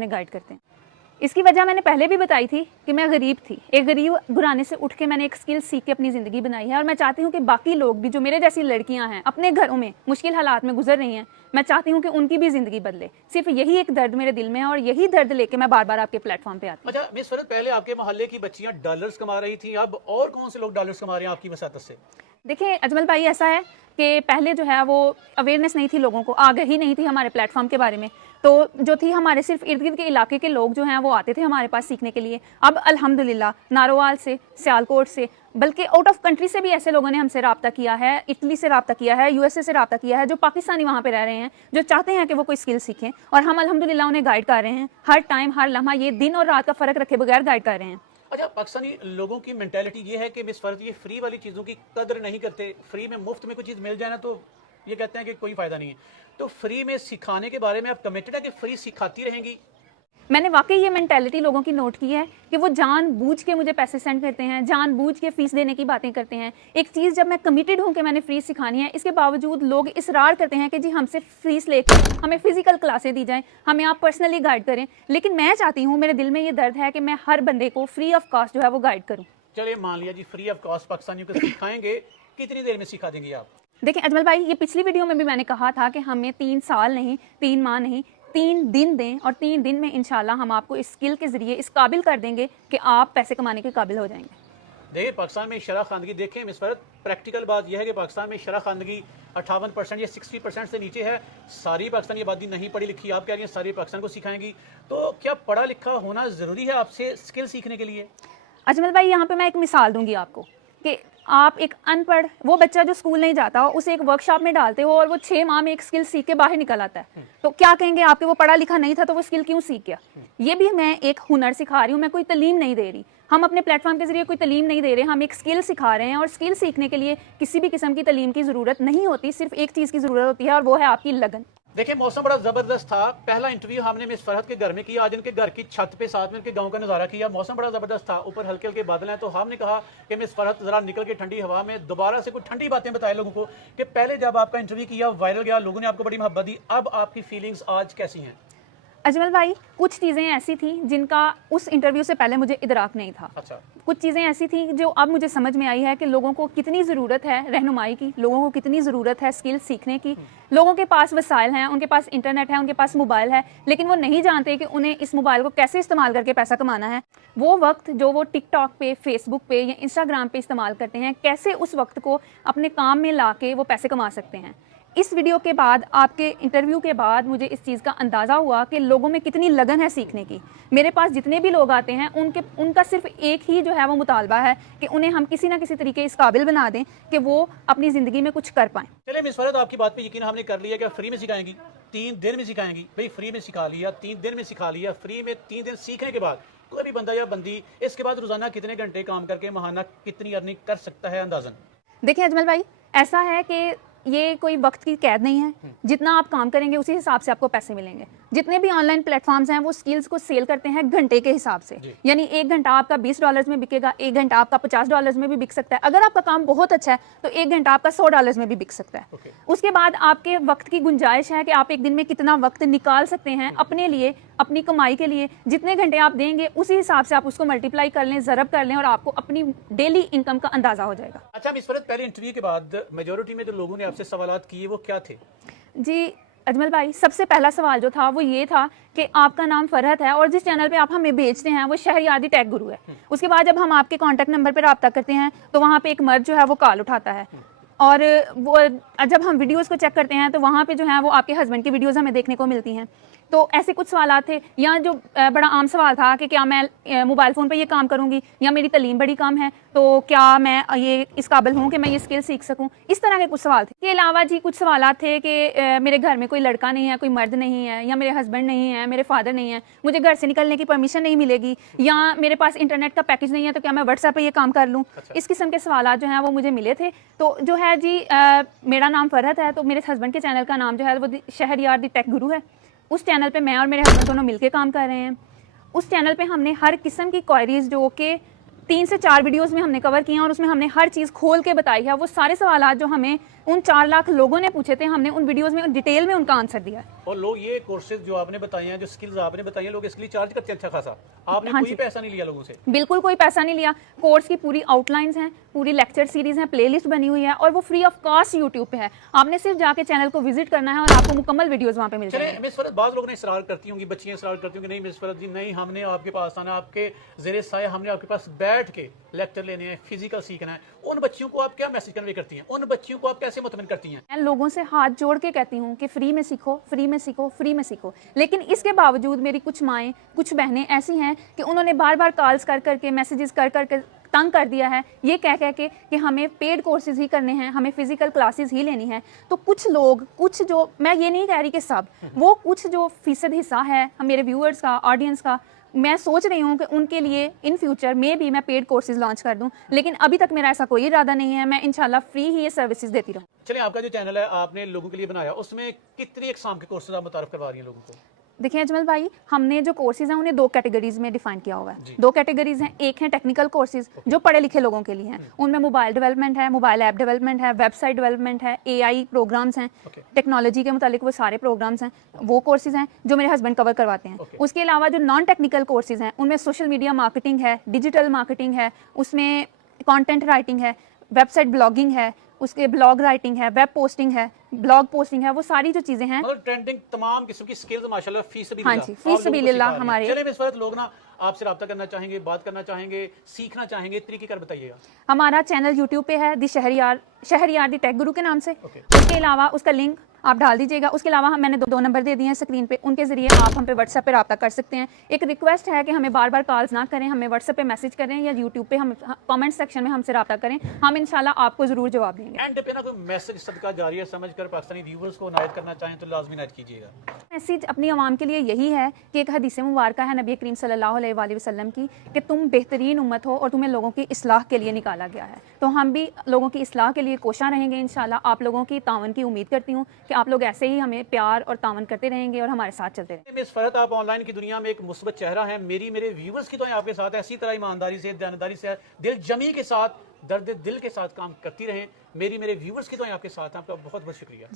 उन्हें गाइड करते हैं। इसकी वजह मैंने पहले भी बताई थी कि मैं गरीब थी, एक गरीब घराने से उठ के मैंने एक स्किल सीख के अपनी ज़िंदगी बनाई है, और मैं चाहती हूँ कि बाकी लोग भी जो मेरे जैसी लड़कियाँ हैं अपने घरों में मुश्किल हालात में गुजर रही हैं, मैं चाहती हूँ कि उनकी भी ज़िंदगी बदले। सिर्फ यही एक दर्द मेरे दिल में है और यही दर्द लेके मैं बार बार आपके प्लेटफॉर्म पे आती हूँ। अच्छा मिस फरहत, पहले आपके मोहल्ले की बच्चियां डॉलर्स कमा रही थी, अब और कौन से लोग डॉलर्स कमा रहे हैं आपकी वसातत से? देखिए अजमल भाई, ऐसा है कि पहले जो है वो अवेयरनेस नहीं थी, लोगों को आगाही नहीं थी हमारे प्लेटफॉर्म के बारे में, तो जो थी हमारे सिर्फ इर्द गिर्द के इलाके के लोग जो हैं वो आते थे हमारे पास सीखने के लिए। अब अल्हम्दुलिल्लाह नारोवाल से, सियालकोट से, बल्कि आउट ऑफ कंट्री से भी ऐसे लोगों ने हमसे रब्ता किया है, इटली से रब्ता किया है, यूएसए से रब्ता किया है, जो पाकिस्तानी वहाँ पे रह रहे हैं, जो चाहते हैं कि वो कोई स्किल सीखें, और हम अल्हम्दुलिल्लाह उन्हें गाइड कर रहे हैं। हर टाइम हर लम्हा, ये दिन और रात का फ़र्क रखे बगैर गाइड कर रहे हैं। अच्छा, पाकिस्तानी लोगों की मेंटालिटी ये है कि मिस फरहत ये फ्री वाली चीज़ों की कदर नहीं करते। फ्री में, मुफ्त में कोई चीज़ मिल जाए ना तो ये कहते हैं कि कोई फ़ायदा नहीं है। तो फ्री में सिखाने के बारे में आप कमिटेड है कि फ्री सिखाती रहेंगी? मैंने वाकई ये मेंटालिटी लोगों की नोट की है कि वो जानबूझ के मुझे पैसे सेंड करते हैं, जानबूझ के फीस देने की बातें करते हैं। एक चीज़ जब मैं कमिटेड हूँ कि मैंने फ्री सिखानी है, इसके बावजूद लोग इसरार करते हैं कि जी हमसे फीस लेकर हमें फिजिकल क्लासें दी जाएं, हमें आप पर्सनली गाइड करें। लेकिन मैं चाहती हूँ, मेरे दिल में ये दर्द है कि मैं हर बंदे को फ्री ऑफ कॉस्ट जो है वो गाइड करूँ। चलिए मान लिया जी फ्री ऑफ कॉस्ट पाकिस्तानियों को सिखाएंगे, कितनी देर में सिखा देंगे आप? देखिए अजमल भाई, ये पिछली वीडियो में भी मैंने कहा था कि हमें 3 साल नहीं, 3 माह नहीं, 3 दिन दें, और 3 दिन में इंशाल्लाह हम आपको इस स्किल के ज़रिए इस काबिल कर देंगे कि आप पैसे कमाने के काबिल हो जाएंगे। देखिए पाकिस्तान में शरह खानगी, देखें मिस फरहत, प्रैक्टिकल बात यह है कि पाकिस्तान में शरह खानगी 58% या 60% से नीचे है। सारी पाकिस्तानी आबादी नहीं पढ़ी लिखी, आप कह रही हैं सारी पाकिस्तान को सिखाएंगी, तो क्या पढ़ा लिखा होना ज़रूरी है आपसे स्किल सीखने के लिए? अजमल भाई, यहाँ पे मैं एक मिसाल दूंगी आपको कि आप एक अनपढ़, वो बच्चा जो स्कूल नहीं जाता हो, उसे एक वर्कशॉप में डालते हो और वो 6 माह में एक स्किल सीख के बाहर निकल आता है, तो क्या कहेंगे आपके वो पढ़ा लिखा नहीं था तो वो स्किल क्यों सीख गया? ये भी मैं एक हुनर सिखा रही हूँ, मैं कोई तालीम नहीं दे रही। हम अपने प्लेटफॉर्म के जरिए कोई तालीम नहीं दे रहे, हम एक स्किल सिखा रहे हैं, और स्किल सीखने के लिए किसी भी किस्म की तालीम की ज़रूरत नहीं होती, सिर्फ एक चीज़ की ज़रूरत होती है और वो है आपकी लगन। देखिए मौसम बड़ा ज़बरदस्त था। पहला इंटरव्यू हमने मिस फरहत के घर में किया, आज इनके घर की छत पे साथ में इनके गांव का नज़ारा किया। मौसम बड़ा ज़बरदस्त था, ऊपर हल्के हल्के बादल हैं, तो हमने कहा कि मिस फरहत ज़रा निकल के ठंडी हवा में दोबारा से कुछ ठंडी बातें बताएं लोगों को कि पहले जब आपका इंटरव्यू किया वायरल गया, लोगों ने आपको बड़ी मोहब्बत दी, अब आपकी फीलिंग्स आज कैसी हैं? अजमल भाई, कुछ चीज़ें ऐसी थी जिनका उस इंटरव्यू से पहले मुझे इदराक नहीं था। अच्छा। कुछ चीज़ें ऐसी थी जो अब मुझे समझ में आई है कि लोगों को कितनी ज़रूरत है रहनुमाई की, लोगों को कितनी ज़रूरत है स्किल सीखने की। लोगों के पास वसाइल हैं, उनके पास इंटरनेट है, उनके पास मोबाइल है, लेकिन वो नहीं जानते कि उन्हें इस मोबाइल को कैसे इस्तेमाल करके पैसा कमाना है। वो वक्त जो वो टिकटॉक पे, फेसबुक पे या इंस्टाग्राम पे इस्तेमाल करते हैं, कैसे उस वक्त को अपने काम में ला के वो पैसे कमा सकते हैं। इस वीडियो के बाद, आपके इंटरव्यू के बाद, मुझे इस चीज़ का अंदाज़ा हुआ कि लोगों में कितनी लगन है सीखने की। मेरे पास जितने भी लोग आते हैं उनका सिर्फ एक ही जो है वो मुतालबा है कि उन्हें हम किसी ना किसी तरीके इस काबिल बना दें कि वो अपनी ज़िंदगी में कुछ कर पाएँ। चलिए मिस फरहत, आपकी बात पे यकीन हमने कर लिया कि फ्री में सिखाएंगी, 3 दिन में सिखाएंगी। भाई फ्री में सिखा लिया, 3 दिन में सिखा लिया, फ्री में 3 दिन सीखने के बाद कोई भी बंदा या बंदी इसके बाद रोज़ाना कितने घंटे काम करके माहाना कितनी अर्निंग कर सकता है अंदाज़न? देखिए अजमल भाई, ऐसा है कि ये कोई वक्त की कैद नहीं है, जितना आप काम करेंगे उसी हिसाब से आपको पैसे मिलेंगे। जितने भी ऑनलाइन प्लेटफॉर्म्स हैं वो स्किल्स को सेल करते हैं घंटे के हिसाब से, यानी 1 घंटा आपका $20 में बिकेगा, 1 घंटा आपका $50 में भी बिक सकता है। अगर आपका काम बहुत अच्छा है तो 1 घंटा आपका $100 में भी बिक सकता है। उसके बाद आपके वक्त की गुंजाइश है कि आप एक दिन में कितना वक्त निकाल सकते हैं अपने लिए, अपनी कमाई के लिए। जितने घंटे आप देंगे उसी हिसाब से आप उसको मल्टीप्लाई कर लें, ज़रब कर लें, और आपको अपनी डेली इनकम का अंदाज़ा हो जाएगा। अच्छा मिस फरहत, पहले इंटरव्यू के बाद मेजोरिटी में जो लोगों ने आपसे सवालात किए वो क्या थे? जी अजमल भाई, सबसे पहला सवाल जो था वो ये था कि आपका नाम फरहत है और जिस चैनल पे आप हमें बेचते हैं वो शहरयादी टेक गुरु है। उसके बाद जब हम आपके कॉन्टैक्ट नंबर पर रब्ता करते हैं तो वहाँ पे एक मर्द जो है वो कॉल उठाता है, और वो जब हम वीडियोस को चेक करते हैं तो वहाँ पे जो है वो आपके हस्बैंड की वीडियोस हमें देखने को मिलती हैं। तो ऐसे कुछ सवाल थे, या जो बड़ा आम सवाल था कि क्या मैं मोबाइल फ़ोन पे ये काम करूँगी, या मेरी तालीम बड़ी कम है तो क्या मैं ये इस काबिल हूँ कि मैं ये स्किल सीख सकूँ। इस तरह के कुछ सवाल थे। इसके अलावा जी कुछ सवाल थे कि मेरे घर में कोई लड़का नहीं है, कोई मर्द नहीं है, या मेरे हस्बैंड नहीं है, मेरे फादर नहीं है, मुझे घर से निकलने की परमिशन नहीं मिलेगी, या मेरे पास इंटरनेट का पैकेज नहीं है तो क्या मैं व्हाट्सएप पर ये काम कर लूँ। इस किस्म के सवाल जो हैं वो मुझे मिले थे। तो जो है जी मेरा नाम फरहत है, तो मेरे हस्बैंड के चैनल का नाम जो है वो शहरयार दी टेक गुरु है। उस चैनल पे मैं और मेरे हस्बैंड दोनों मिलके काम कर रहे हैं। उस चैनल पे हमने हर किस्म की क्वेरीज जो कि 3 से 4 वीडियोस में हमने कवर की हैं, और उसमें हमने हर चीज़ खोल के बताई है। वो सारे सवाल जो हमें उन 4 लाख लोगों ने पूछे थे, हमने उन वीडियोस में डिटेल में उनका आंसर दिया है। اور لوگ یہ کورسز جو آپ نے بتائے ہیں, جو سکلز آپ نے بتائی ہیں, لوگ اس کے لیے چارج کرتے ہیں اچھا خاصا. آپ نے کوئی پیسہ نہیں لیا لوگوں سے؟ بالکل کوئی پیسہ نہیں لیا. کورس کی پوری آؤٹ لائنز ہیں, پوری لیکچر سیریز ہیں, پلے لسٹ بنی ہوئی ہے, اور وہ فری آف کاسٹ یوٹیوب پہ ہے. آپ نے صرف جا کے چینل کو وزٹ کرنا ہے اور آپ کو مکمل ویڈیوز وہاں پہ مل جائیں گے. چلیں مس فرحت, بعض لوگ نے اصرار کرتی ہوں گی, بچیاں اصرار کرتی ہوں کہ نہیں مس فرحت جی نہیں, ہم نے آپ کے پاس آنا, آپ کے زیر سایہ ہم نے آپ کے پاس بیٹھ کے لیکچر لینے ہیں, فزیکل سیکھنا ہے. ان بچیوں کو آپ کیا میسج کنوے کرتی ہیں, ان بچیوں کو آپ کیسے مطمئن کرتی ہیں؟ میں لوگوں سے ہاتھ جوڑ کے کہتی ہوں کہ فری میں سیکھو, فری میں سیکھو, فری میں سیکھو. لیکن اس کے باوجود میری کچھ مائیں, کچھ بہنیں ایسی ہیں کہ انہوں نے بار بار کالز کر کر کے, میسیجز کر کر کے تنگ کر دیا ہے, یہ کہہ کے کہ ہمیں پیڈ کورسز ہی کرنے ہیں, ہمیں فزیکل کلاسز ہی لینی ہیں. تو کچھ لوگ, کچھ جو, میں یہ نہیں کہہ رہی کہ سب, وہ کچھ جو فیصد حصہ ہے میرے ویورز کا, آڈینس کا, میں سوچ رہی ہوں کہ ان کے لیے ان فیوچر میں بھی میں پیڈ کورسز لانچ کر دوں. لیکن ابھی تک میرا ایسا کوئی ارادہ نہیں ہے, میں انشاءاللہ فری ہی یہ سروسز دیتی رہوں. چلیں, آپ کا جو چینل ہے آپ نے لوگوں کے لیے بنایا, اس میں کتنی اقسام کے کورسز آپ متعارف کروا رہی ہیں لوگوں کو؟ دیکھیں اجمل بھائی, ہم نے جو کورسز ہیں انہیں 2 کیٹیگریز میں ڈیفائن کیا ہوا ہے. 2 کیٹیگریز ہیں. ایک ہیں ٹیکنیکل کورسز جو پڑھے لکھے لوگوں کے لیے ہیں, ان میں موبائل ڈیولپمنٹ ہے, موبائل ایپ ڈیولپمنٹ ہے, ویب سائٹ ڈیولپمنٹ ہے, AI پروگرامز ہیں, ٹیکنالوجی کے متعلق وہ سارے پروگرامز ہیں. وہ کورسز ہیں جو میرے ہسبینڈ کور کرواتے ہیں. اس کے علاوہ جو نان ٹیکنیکل کورسز ہیں ان میں سوشل میڈیا مارکیٹنگ ہے, ڈیجیٹل مارکیٹنگ ہے, اس میں کانٹینٹ رائٹنگ ہے, ویب سائٹ بلاگنگ ہے, اس کے بلاگ رائٹنگ ہے, ویب پوسٹنگ ہے, بلاگ پوسٹنگ ہے, وہ ساری جو چیزیں ہیں, مطلب ٹرینڈنگ تمام قسم کی سکلز ماشاءاللہ فی سبیل ہاں اللہ. جی, فی سبیل اللہ ہمارے. چلیں اس وقت لوگ نا آپ سے رابطہ کرنا چاہیں گے, بات کرنا چاہیں گے, سیکھنا چاہیں گے, طریقہ کار بتائیے گا. ہمارا چینل یوٹیوب پہ ہے, دی شہریار دی ٹیک گرو کے نام سے. اس کے علاوہ اس کا لنک آپ ڈال دیجیے گا. اس کے علاوہ میں نے 2 نمبر دے دیے ہیں اسکرین پہ, ان کے ذریعے آپ ہم پہ واٹس ایپ پہ رابطہ کر سکتے ہیں. ایک ریکویسٹ ہے کہ ہمیں بار بار کالز نہ کریں, ہمیں واٹس ایپ پہ میسج کریں یا یوٹیوب پہ ہم کامنٹ سیکشن میں ہم سے رابطہ کریں, ہم انشاءاللہ آپ کو ضرور جواب دیں گے. اینڈ پہ نا کوئی میسج صدقہ جاریہ سمجھ کر پاکستانی ویورز کو عنایت کرنا چاہیں تو لازمی عنایت کیجیے گا. میسیج اپنی عوام کے لیے یہی ہے کہ ایک حدیث مبارکہ ہے نبی کریم صلی اللہ علیہ وآلہ وسلم کی کہ تم بہترین امت ہو اور تمہیں لوگوں کی اصلاح کے لیے نکالا گیا ہے. تو ہم بھی لوگوں کی اصلاح کے لیے کوشاں رہیں گے انشاءاللہ. آپ لوگوں کی تعاون کی امید کرتی ہوں کہ آپ لوگ ایسے ہی ہمیں پیار اور تعاون کرتے رہیں گے اور ہمارے ساتھ چلتے رہیں گے. مس فرحت, آپ آن لائن کی دنیا میں ایک مثبت چہرہ ہیں. میرے ویورز کی تو آپ کے ساتھ اسی طرح ایمانداری سے, دیانتداری سے, دل جمی کے ساتھ, درد دل کے ساتھ کام کرتی رہیں. میرے ویورز کی تو آپ کے ساتھ ہیں. آپ کا بہت بہت شکریہ.